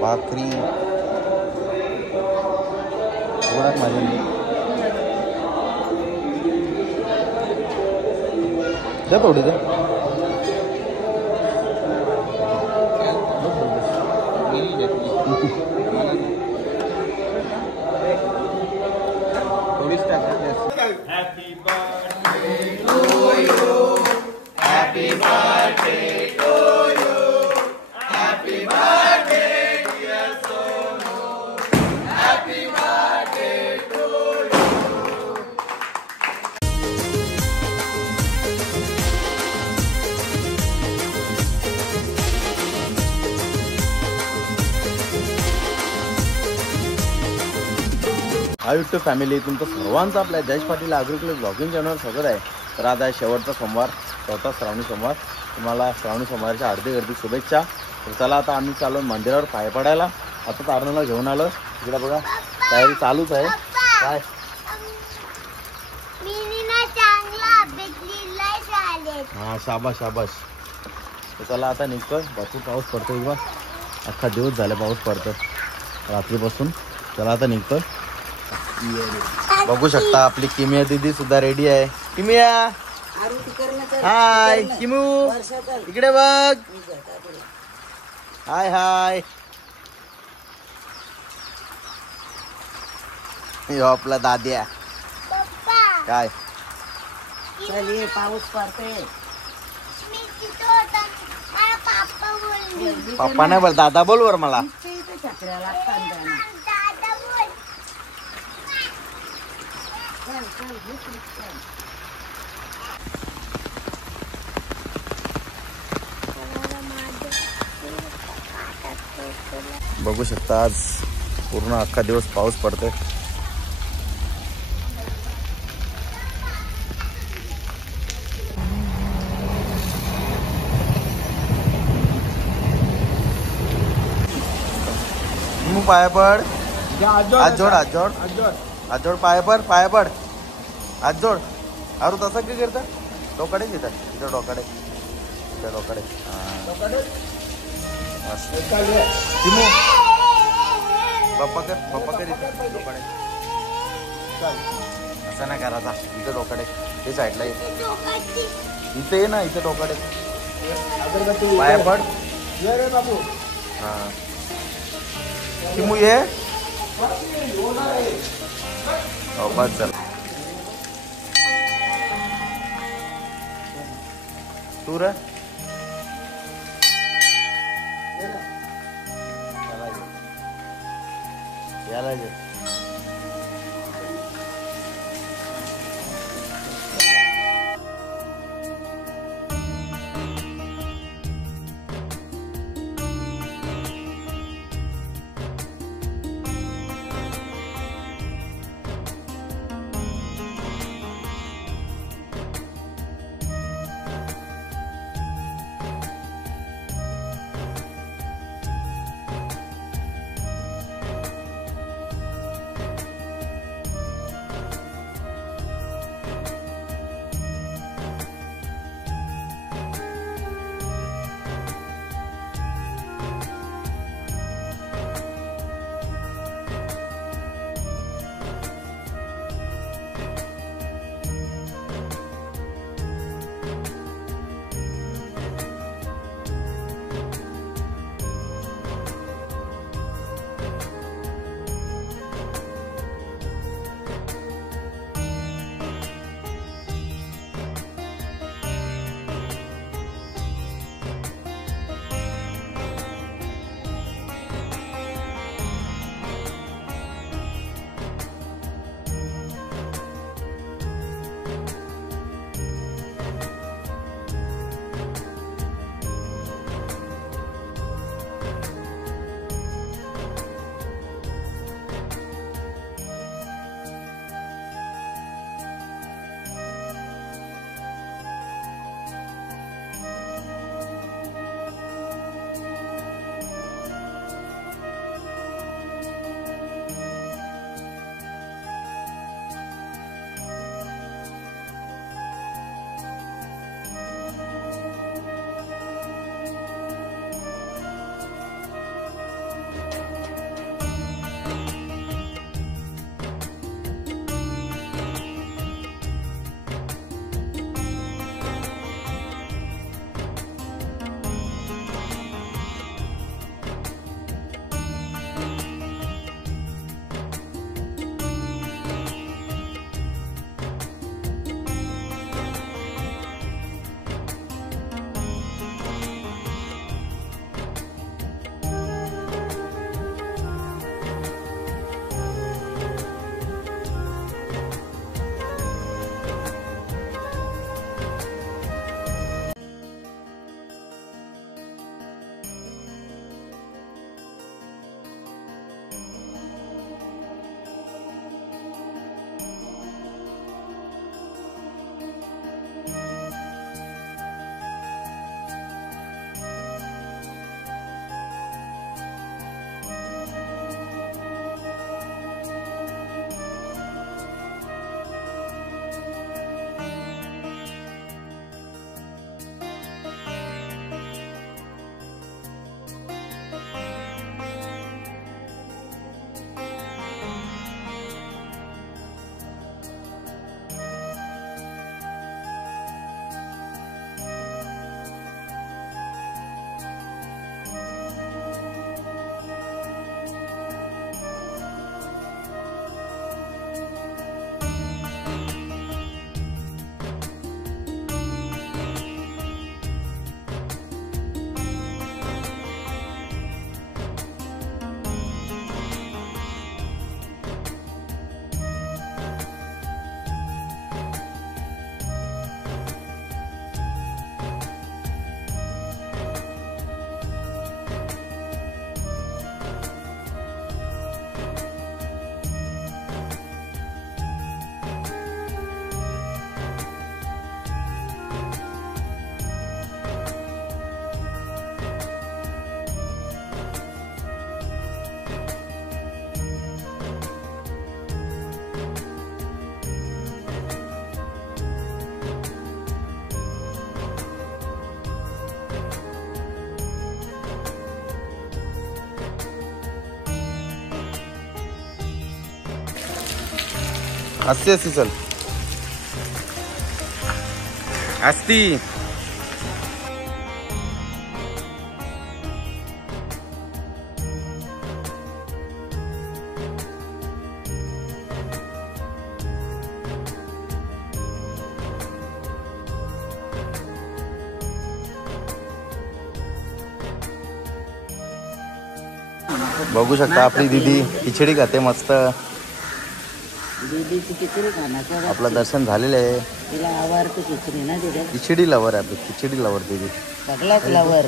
भाकरी थोडा माझ्या द्या पवडी द्या. Happy birthday to you. Happy birthday to you. Happy birthday dear Sonu. Happy birthday to you. हा युट्यूब फॅमिली तुमचं सर्वांचं आपल्या जयेश पाटील ॲग्रिकल्चर ब्लॉगिंग चॅनलवर स्वागत आहे. तर आज आहे शेवटचा सोमवार, चौथा श्रावणी सोमवार. तुम्हाला श्रावणी सोमवारच्या हार्दिक शुभेच्छा. तर चला आता आम्ही चालू मंदिरावर पाय पडायला. आता तारणाला घेऊन आलो. इकडे बघा तयारी चालूच आहे. काय हा शाबाश शाबाश. तर चला आता निघतोय. भरपूर पाऊस पडतोय बघा, अख्खा दिवस झाला पाऊस पडतोय रात्रीपासून. चला आता निघतोय. बघू शकता आपली किमिया दीदी सुद्धा रेडी आहे. किमिया हाय. किमू इकडे बघ. हाय हाय. यो आपला दाद्या. काय पाऊस पडतोय. पप्पा नाही बोल, दादा बोल बर मला. बघू शकता आज पूर्ण अख्खा दिवस पाऊस पडतोय. पाया पड. आज जोड आज जोड आज जोड. पाया पड पाया पड. आज जोड. अरे तसं काय करता. डोकाडेच येतात इथे. डोकाडे इथे डोकाडे. किमू पप्पा कर पप्पा कर इथे डोकाडे. असं नाही करायचा. इथे डोकाडे ते साईडला इथे ये ना. इथे डोकाडे पाया पड. हा किमू ये. हो बस चल. तू रे याला जे 80 चल असती. बघू शकता आपली दीदी खिचडी खाते मस्त. दीदीची खिचडी खाण्याचं आपलं दर्शन झालेलं आहे. तिला आवडते खिचडी ना तिथे खिचडी लवर आहे आपली, खिचडी लवर दीदी. सगळ्याच लवर.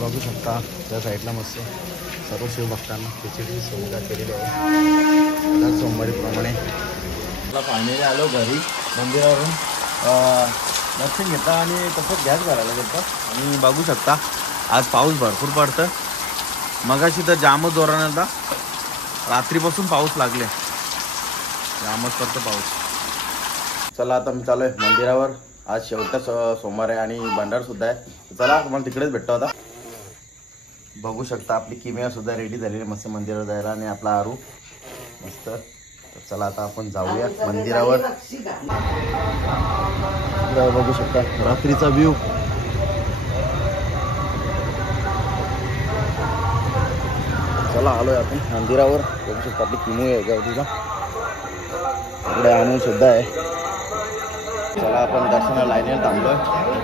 बघू शकता त्या साईडला मस्त सर्व शिवभक्तांना खिचडी सुविधा केलेली आहे. दर सोमवारीप्रमाणे मला फायनली आलो घरी मंदिरावरून. दर्शन घेता आणि तसंच गॅस भरायला घेतो. आणि बघू शकता आज पाऊस भरपूर पडतं. मगाशी तर जामच जोरानं होता. रात्रीपासून पाऊस लागले, जामच पडतं पाऊस. चला आता मी चालू आहे मंदिरावर. आज शेवटचा सोमवार आहे आणि भंडार सुद्धा आहे. चला तुम्हाला तिकडेच भेटतो आता. बघू शकता आपली किमिया सुद्धा रेडी झालेली मस्त मंदिरावर जायला. आणि आपला आरू मस्त. तर चला आता आपण जाऊया मंदिरावर. बघू शकता रात्रीचा व्ह्यू. चला आलोय आपण मंदिरावर. बघू शकता आपली किमू आहे गावतीचा. इकडे आणून सुद्धा आहे. चला आपण दर्शनाला लाईनीला थांबलोय.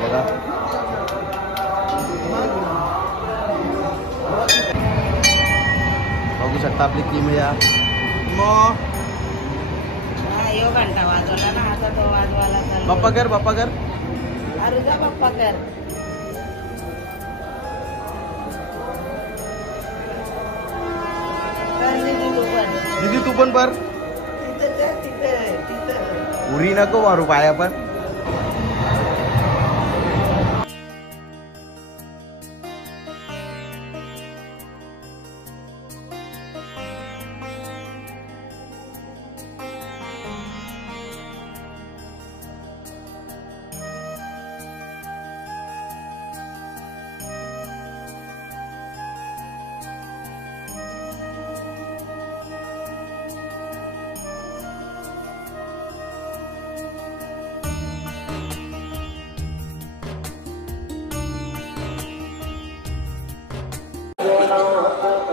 बघा बघू शकता आपली किमिया. यो घंटा वाजवला ना आता तो वाजवायला चालू. बाप्पा कर बाप्पा कर. अरे जा बाप्पा कर. दीदी तू पण पर. उरी नको मारू पाया पण.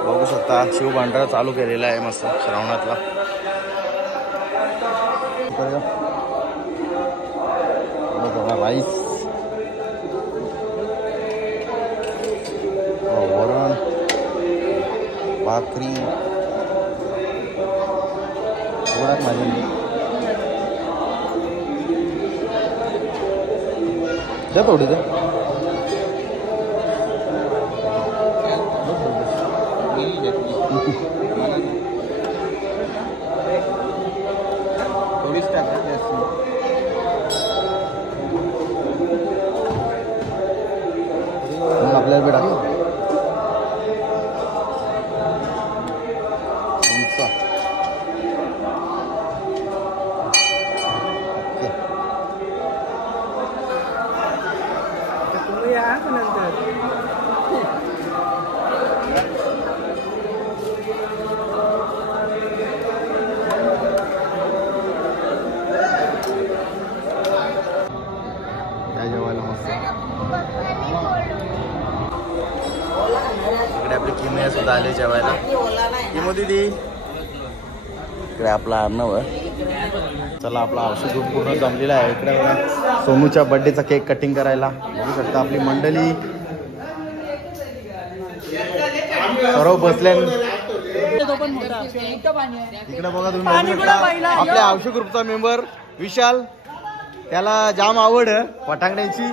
बघू शकता शिव भांडारा चालू केलेला आहे मस्त श्रावणातला. राईस, वरण, भाकरी, गोडात माझी द्या थोडी द्या. थोडीच टाका जास्त. आपल्याला बी टाका. तुम्ही या नंतर. त्या जेवायला मस्त आपली किमया सुद्धा आले जेवायला. किमो दीदी इकडे आपला अर्णव आहे. चला आपला औषध ग्रुप पूर्ण जमलेला आहे. इकडे बघा सोनूच्या बर्थडेचा केक कटिंग करायला बघू शकता आपली मंडळी सर्व बसल्या. इकडे बघा तुम्ही बघू शकता आपल्या औषध ग्रुपचा मेंबर विशाल, त्याला जाम आवड आहे फटाकड्याची.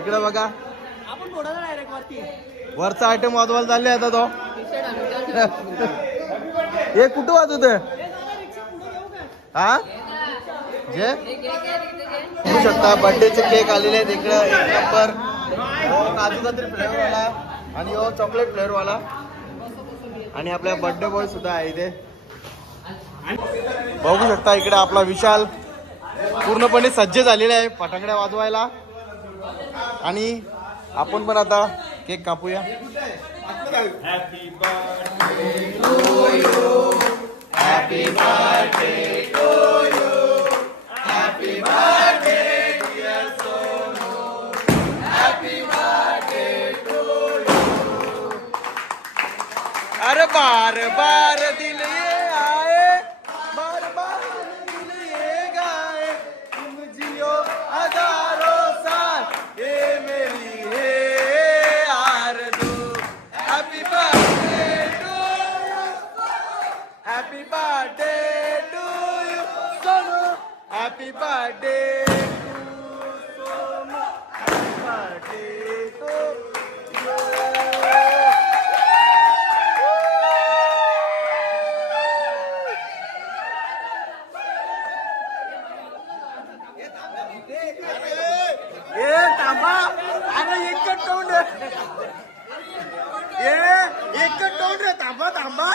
इकडे बघा वरचा आयटम वाजवायला चालले आता तो. हे कुठं वाजवत हा जे बघू शकता बर्थडेचे केक आलेले आहेत. इकडे एक नंबर काजू कतरी फ्लेवर वाला आणि चॉकलेट फ्लेवर वाला आणि आपल्या बर्थडे बॉय सुद्धा आहे इथे. बघू शकता इकडे आपला विशाल पूर्णपणे सज्ज झालेला आहे फटाकड्या वाजवायला. आणि आपण पण आता केक कापूया. Happy birthday to you. Happy birthday to you. Happy birthday dear Sonu. Happy birthday to you. अरे बार बार दिल ये आए, बार बार दिल ये गाए, तुम जियो हजारों साल, ये मेरी है आरज़ू. Happy birthday to you. Happy birthday to you Sonu. Happy birthday to Sonu. Happy birthday to you. थांबा अरे एकच तोंड एकच तोंड थांबा थांबा.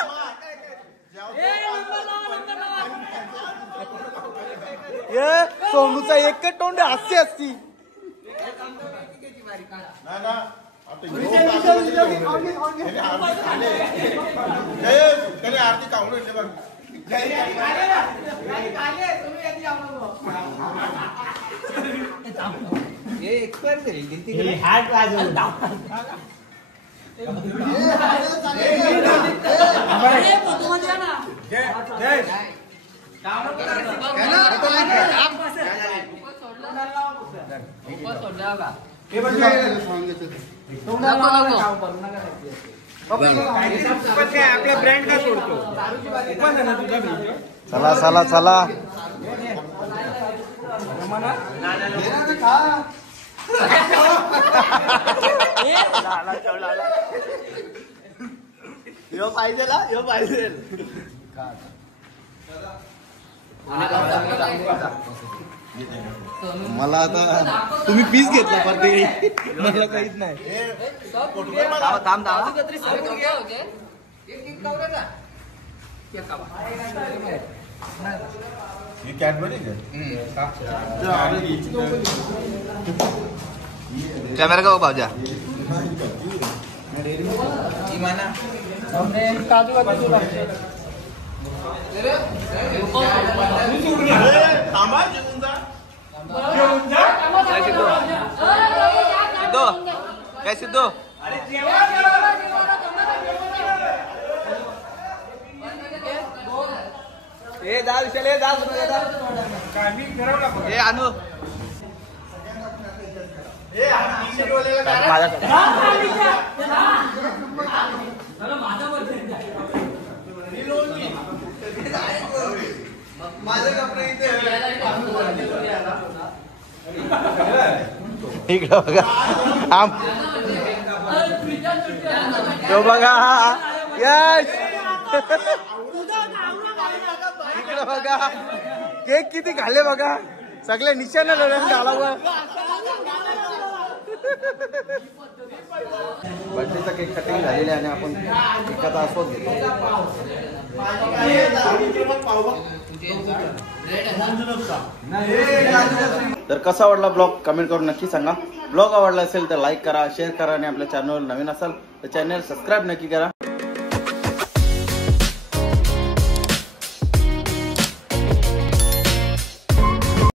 सोनूचा एकच तोंड हास्य असती. आरती काढून आपला ब्रँड का सोडतो. चला चला चला यो पाहिजे ना यो पाहिजे. मला आता तुम्ही पीस घेतला पण ते मला काहीच नाही. कॅमेरा का भावजा सिद्धो काय सिद्धो आणू इकडं बघा तो बघा यश इकडं बघा केक किती खाल्ले बघा सगळे निशाणा लढत घालावं. बर्थडेचा केक कटिंग झालेला आहे आणि आपण एखादा आस्वाद घेतो. तर कसा आवडला ब्लॉग कमेंट करून नक्की सांगा. ब्लॉग आवडला असेल तर लाईक करा, शेअर करा आणि आपल्या चॅनलवर नवीन असाल तर चॅनल सबस्क्राईब नक्की करा.